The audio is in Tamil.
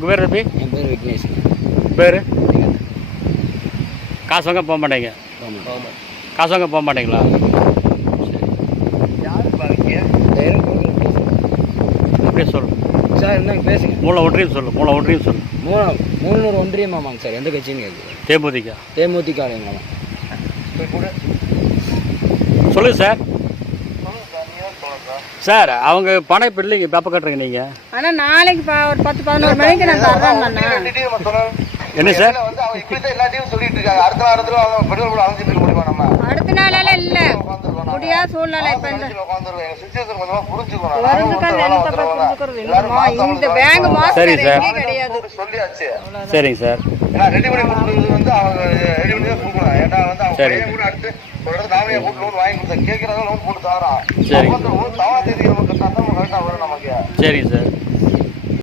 உங்கள் பேர் தம்பி? என் பேர் விக்னேஷ். பேர்? காசு வாங்க போக மாட்டேங்க? காசு வாங்க போக மாட்டீங்களா? அப்படியே சொல்லு சார். என்னங்க பேசுங்க. மூளை ஒன்றியம் சொல்லு. மூளை ஒன்றியம் சொல்லு. மூணூர் ஒன்றியம் ஆமாங்க சார். எந்த கட்சின்னு கேட்குது? தேமுதிக. தேமுதிக ஆளுங்களாம். சொல்லுங்க சார். சார் அவங்க பணம் இப்போ இல்லைங்க, பேப்பர் கட்டுறீங்க நீங்கள். ஆனால் நாளைக்கு ஒரு 10-11 மணிக்கு நான் தர்றேன். என்ன சார்? அடுத்த நாளால இல்லை, முடியாத சூழ்நிலை. இப்போ இந்த பேங்க் மாசம் சரி சார். கிடையாது. சரிங்க சார். சரி சரிங்க சார்.